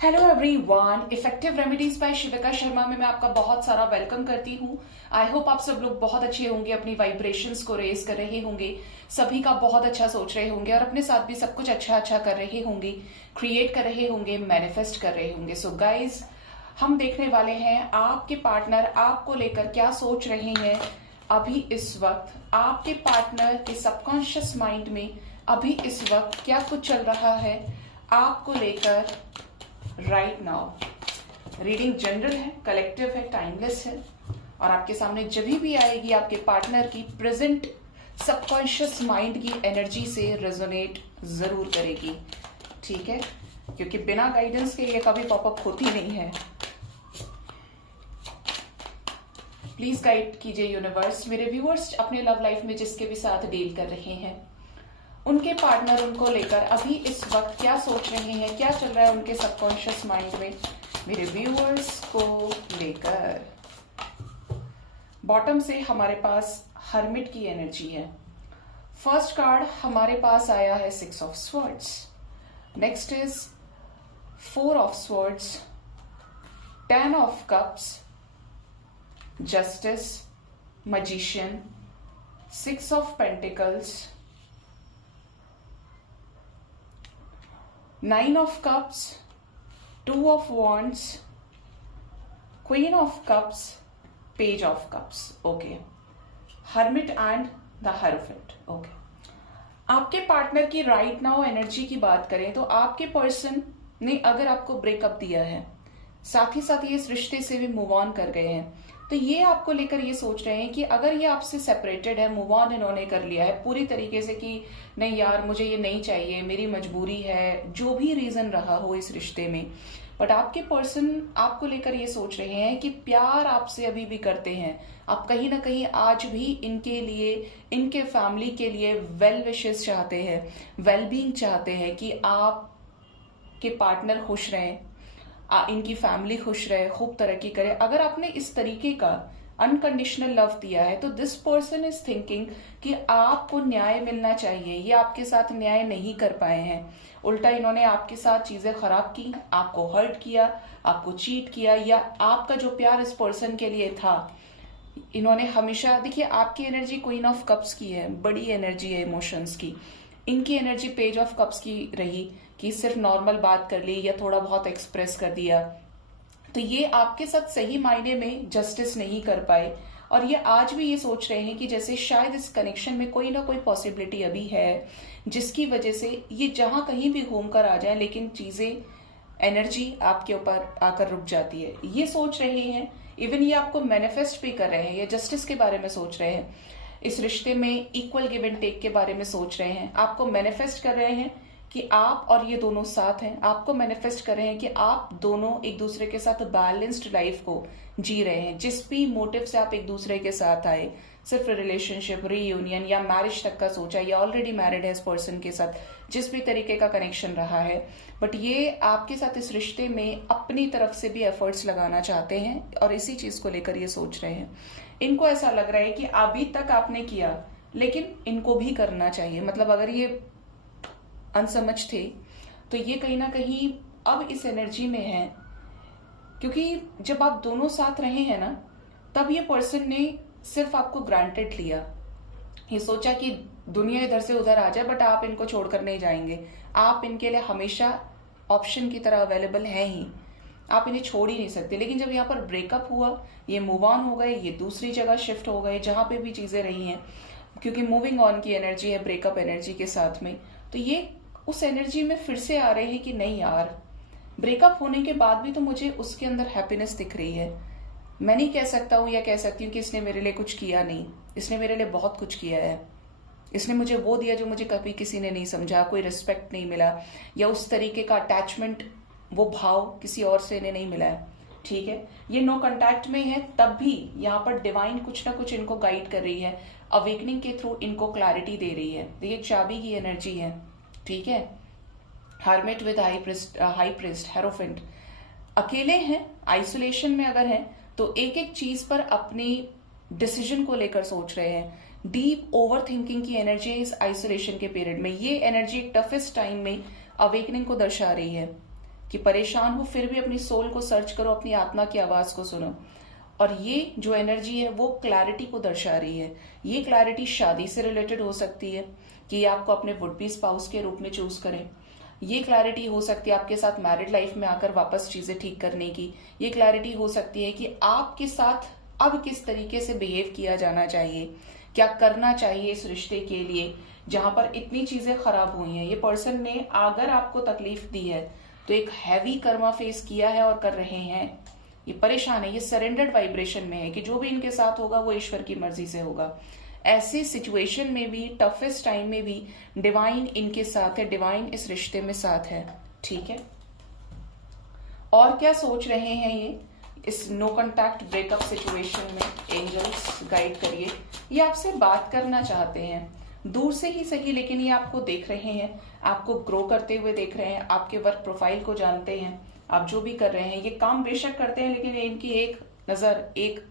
Hello everyone, effective remedies by Shivika Sharma में मैं आपका बहुत सारा वेलकम करती हूँ। आई होप आप सब लोग बहुत अच्छे होंगे, अपनी वाइब्रेशंस को रेज कर रहे होंगे, सभी का बहुत अच्छा सोच रहे होंगे और अपने साथ भी सब कुछ अच्छा अच्छा कर रहे होंगे, क्रिएट कर रहे होंगे, मैनिफेस्ट कर रहे होंगे। सो गाइज, हम देखने वाले हैं आपके पार्टनर आपको लेकर क्या सोच रहे हैं अभी इस वक्त। आपके पार्टनर के सबकॉन्शियस माइंड में अभी इस वक्त क्या कुछ चल रहा है आपको लेकर राइट नाउ। रीडिंग जनरल है, कलेक्टिव है, टाइमलेस है और आपके सामने जब भी आएगी आपके पार्टनर की प्रेजेंट सबकॉन्शियस माइंड की एनर्जी से रेजोनेट जरूर करेगी, ठीक है? क्योंकि बिना गाइडेंस के ये कभी पॉपअप होती नहीं है। प्लीज गाइड कीजिए यूनिवर्स। मेरे व्यूअर्स अपने लव लाइफ में जिसके भी साथ डील कर रहे हैं, उनके पार्टनर उनको लेकर अभी इस वक्त क्या सोच रहे हैं, क्या चल रहा है उनके सबकॉन्शियस माइंड में मेरे व्यूअर्स को लेकर। बॉटम से हमारे पास हर्मिट की एनर्जी है। फर्स्ट कार्ड हमारे पास आया है 6 of swords. Next is 4 of swords, 10 of cups, justice, magician, 6 of pentacles, 9 of cups, 2 of wands, queen of cups, page of cups. Okay. hermit and the hierophant. Okay. आपके partner की right now energy की बात करें तो आपके person ने अगर आपको ब्रेकअप दिया है, साथ ही साथ ये इस रिश्ते से भी मूव ऑन कर गए हैं, तो ये आपको लेकर ये सोच रहे हैं कि अगर ये आपसे सेपरेटेड है, मूव ऑन इन्होंने कर लिया है पूरी तरीके से कि नहीं यार मुझे ये नहीं चाहिए, मेरी मजबूरी है, जो भी रीजन रहा हो इस रिश्ते में, बट आपके पर्सन आपको लेकर ये सोच रहे हैं कि प्यार आपसे अभी भी करते हैं। आप कहीं ना कहीं आज भी इनके लिए, इनके फैमिली के लिए वेल विशेस चाहते हैं, वेलबींग चाहते हैं कि आपके पार्टनर खुश रहें, इनकी फैमिली खुश रहे, खूब तरक्की करे। अगर आपने इस तरीके का अनकंडीशनल लव दिया है तो दिस पर्सन इज थिंकिंग कि आपको न्याय मिलना चाहिए। ये आपके साथ न्याय नहीं कर पाए हैं, उल्टा इन्होंने आपके साथ चीजें खराब की, आपको हर्ट किया, आपको चीट किया, या आपका जो प्यार इस पर्सन के लिए था इन्होंने हमेशा, देखिए आपकी एनर्जी क्वीन ऑफ कप्स की है, बड़ी एनर्जी है इमोशंस की। इनकी एनर्जी पेज ऑफ कप्स की रही कि सिर्फ नॉर्मल बात कर ली या थोड़ा बहुत एक्सप्रेस कर दिया, तो ये आपके साथ सही मायने में जस्टिस नहीं कर पाए और ये आज भी ये सोच रहे हैं कि जैसे शायद इस कनेक्शन में कोई ना कोई पॉसिबिलिटी अभी है जिसकी वजह से ये जहां कहीं भी घूम कर आ जाए, लेकिन चीजें, एनर्जी आपके ऊपर आकर रुक जाती है। ये सोच रहे हैं, इवन ये आपको मैनिफेस्ट भी कर रहे हैं, ये जस्टिस के बारे में सोच रहे हैं, इस रिश्ते में इक्वल गिव एंड टेक के बारे में सोच रहे हैं, आपको मैनिफेस्ट कर रहे हैं कि आप और ये दोनों साथ हैं, आपको मैनिफेस्ट कर रहे हैं कि आप दोनों एक दूसरे के साथ बैलेंस्ड लाइफ को जी रहे हैं। जिस भी मोटिव से आप एक दूसरे के साथ आए, सिर्फ रिलेशनशिप, रीयूनियन या मैरिज तक का सोचा, या ऑलरेडी मैरिड है इस पर्सन के साथ, जिस भी तरीके का कनेक्शन रहा है, बट ये आपके साथ इस रिश्ते में अपनी तरफ से भी एफर्ट्स लगाना चाहते हैं और इसी चीज को लेकर ये सोच रहे हैं। इनको ऐसा लग रहा है कि अभी तक आपने किया लेकिन इनको भी करना चाहिए। मतलब अगर ये अनसमझ थे तो ये कहीं ना कहीं अब इस एनर्जी में है, क्योंकि जब आप दोनों साथ रहे हैं ना, तब ये पर्सन ने सिर्फ आपको ग्रांटेड लिया, ये सोचा कि दुनिया इधर से उधर आ जाए बट आप इनको छोड़कर नहीं जाएंगे, आप इनके लिए हमेशा ऑप्शन की तरह अवेलेबल हैं ही, आप इन्हें छोड़ ही नहीं सकते। लेकिन जब यहाँ पर ब्रेकअप हुआ, ये मूव ऑन हो गए, ये दूसरी जगह शिफ्ट हो गए जहां पे भी चीजें रही हैं, क्योंकि मूविंग ऑन की एनर्जी है ब्रेकअप एनर्जी के साथ में, तो ये उस एनर्जी में फिर से आ रहे हैं कि नहीं यार, ब्रेकअप होने के बाद भी तो मुझे उसके अंदर हैप्पीनेस दिख रही है। मैं नहीं कह सकता हूं या कह सकती हूँ कि इसने मेरे लिए कुछ किया नहीं, इसने मेरे लिए बहुत कुछ किया है। इसने मुझे वो दिया जो मुझे कभी किसी ने नहीं समझा, कोई रिस्पेक्ट नहीं मिला, या उस तरीके का अटैचमेंट, वो भाव किसी और से इन्हें नहीं मिला है, ठीक है? ये नो कांटेक्ट में है, तब भी यहाँ पर डिवाइन कुछ ना कुछ इनको गाइड कर रही है, अवेकनिंग के थ्रू इनको क्लैरिटी दे रही है। तो ये चाबी की एनर्जी है, ठीक है? Hermit with high priest, hierophant, अकेले हैं, आइसोलेशन में अगर हैं तो एक एक चीज पर अपनी डिसीजन को लेकर सोच रहे हैं। डीप ओवर थिंकिंग की एनर्जी इस आइसोलेशन के पीरियड में, ये एनर्जी टफेस्ट टाइम में अवेकनिंग को दर्शा रही है। कि परेशान हो फिर भी अपनी सोल को सर्च करो, अपनी आत्मा की आवाज को सुनो। और ये जो एनर्जी है वो क्लैरिटी को दर्शा रही है। ये क्लैरिटी शादी से रिलेटेड हो सकती है कि आपको अपने वुड बी स्पाउस के रूप में चूज करें। ये क्लैरिटी हो सकती है आपके साथ मैरिड लाइफ में आकर वापस चीजें ठीक करने की। ये क्लैरिटी हो सकती है कि आपके साथ अब किस तरीके से बिहेव किया जाना चाहिए, क्या करना चाहिए इस रिश्ते के लिए जहां पर इतनी चीजें खराब हुई हैं। ये पर्सन ने अगर आपको तकलीफ दी है तो एक हैवी कर्मा फेस किया है और कर रहे हैं। ये परेशान है, ये सरेंडर्ड वाइब्रेशन में है कि जो भी इनके साथ होगा वो ईश्वर की मर्जी से होगा। ऐसी सिचुएशन में भी, टफेस्ट टाइम में भी डिवाइन इनके साथ है, डिवाइन इस रिश्ते में साथ है। ठीक है, और क्या सोच रहे हैं ये इस नो कॉन्टैक्ट ब्रेकअप सिचुएशन में? एंजल्स गाइड करिए। ये आपसे बात करना चाहते हैं, दूर से ही सही, लेकिन ये आपको देख रहे हैं, आपको ग्रो करते हुए देख रहे हैं, आपके वर्क प्रोफाइल को जानते हैं, आप जो भी कर रहे हैं। ये काम बेशक करते हैं लेकिन इनकी एक नजर, एक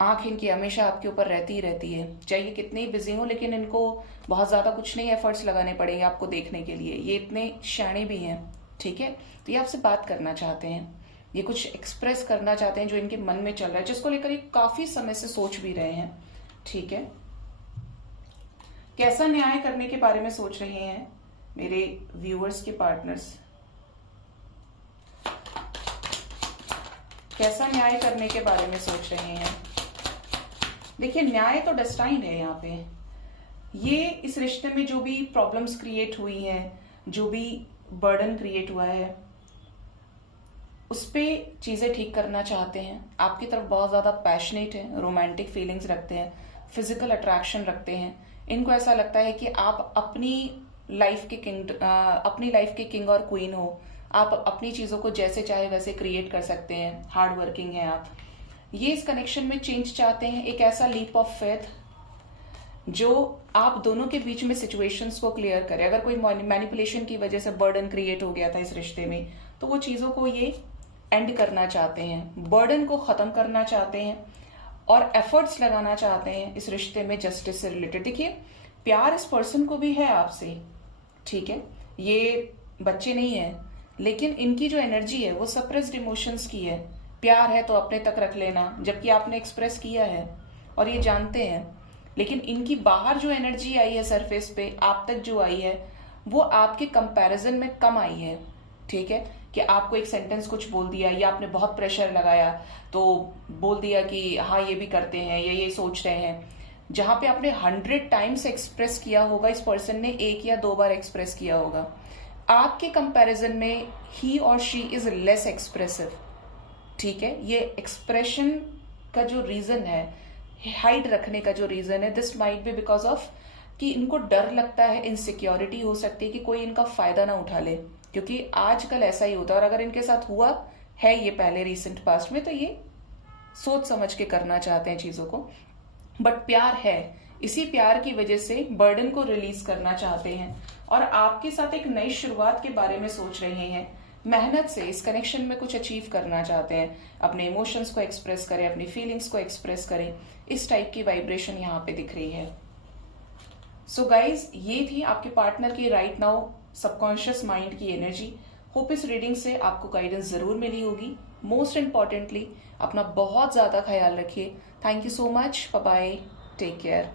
आंख इनकी हमेशा आपके ऊपर रहती ही रहती है। चाहे ये कितने ही बिजी हो, लेकिन इनको बहुत ज्यादा कुछ नहीं एफर्ट्स लगाने पड़ेंगे आपको देखने के लिए। ये इतने शाणे भी हैं। ठीक है, तो ये आपसे बात करना चाहते हैं, ये कुछ एक्सप्रेस करना चाहते हैं जो इनके मन में चल रहा है, जिसको लेकर ये काफी समय से सोच भी रहे हैं। ठीक है, कैसा न्याय करने के बारे में सोच रहे हैं मेरे व्यूअर्स के पार्टनर्स? कैसा न्याय करने के बारे में सोच रहे हैं? देखिए, न्याय तो डेस्टाइन है यहाँ पे। ये इस रिश्ते में जो भी प्रॉब्लम्स क्रिएट हुई हैं, जो भी बर्डन क्रिएट हुआ है, उस पे चीजें ठीक करना चाहते हैं। आपकी तरफ बहुत ज्यादा पैशनेट है, रोमांटिक फीलिंग्स रखते हैं, फिजिकल अट्रैक्शन रखते हैं। इनको ऐसा लगता है कि आप अपनी लाइफ के किंग और क्वीन हो। आप अपनी चीजों को जैसे चाहे वैसे क्रिएट कर सकते हैं, हार्ड वर्किंग है आप। ये इस कनेक्शन में चेंज चाहते हैं, एक ऐसा लीप ऑफ फेथ जो आप दोनों के बीच में सिचुएशंस को क्लियर करे। अगर कोई मैनिपुलेशन की वजह से बर्डन क्रिएट हो गया था इस रिश्ते में, तो वो चीजों को ये एंड करना चाहते हैं, बर्डन को खत्म करना चाहते हैं और एफर्ट्स लगाना चाहते हैं इस रिश्ते में जस्टिस से रिलेटेड। देखिए, प्यार इस पर्सन को भी है आपसे। ठीक है, ये बच्चे नहीं है, लेकिन इनकी जो एनर्जी है वो सप्रेस्ड इमोशंस की है। प्यार है तो अपने तक रख लेना, जबकि आपने एक्सप्रेस किया है और ये जानते हैं। लेकिन इनकी बाहर जो एनर्जी आई है सरफेस पे, आप तक जो आई है, वो आपके कंपैरिजन में कम आई है। ठीक है, कि आपको एक सेंटेंस कुछ बोल दिया या आपने बहुत प्रेशर लगाया तो बोल दिया कि हाँ ये भी करते हैं या ये सोच रहे हैं। जहां पे आपने 100 टाइम्स एक्सप्रेस किया होगा, इस पर्सन ने 1 या 2 बार एक्सप्रेस किया होगा। आपके कंपैरिजन में ही और शी इज लेस एक्सप्रेसिव। ठीक है, ये एक्सप्रेशन का जो रीजन है, हाइड रखने का जो रीजन है, this might be because of कि इनको डर लगता है, इनसिक्योरिटी हो सकती है कि कोई इनका फायदा ना उठा ले, क्योंकि आजकल ऐसा ही होता है। और अगर इनके साथ हुआ है ये पहले रिसेंट पास्ट में, तो ये सोच समझ के करना चाहते हैं चीजों को। बट प्यार है, इसी प्यार की वजह से बर्डन को रिलीज करना चाहते हैं और आपके साथ एक नई शुरुआत के बारे में सोच रहे हैं। मेहनत से इस कनेक्शन में कुछ अचीव करना चाहते हैं, अपने इमोशंस को एक्सप्रेस करें, अपनी फीलिंग्स को एक्सप्रेस करें। इस टाइप की वाइब्रेशन यहाँ पे दिख रही है। सो गाइज, ये थी आपके पार्टनर की राइट नाउ सबकॉन्शियस माइंड की एनर्जी। होप इस रीडिंग से आपको गाइडेंस जरूर मिली होगी। मोस्ट इंपॉर्टेंटली अपना बहुत ज्यादा ख्याल रखिए। Thank you so much, bye bye, take care.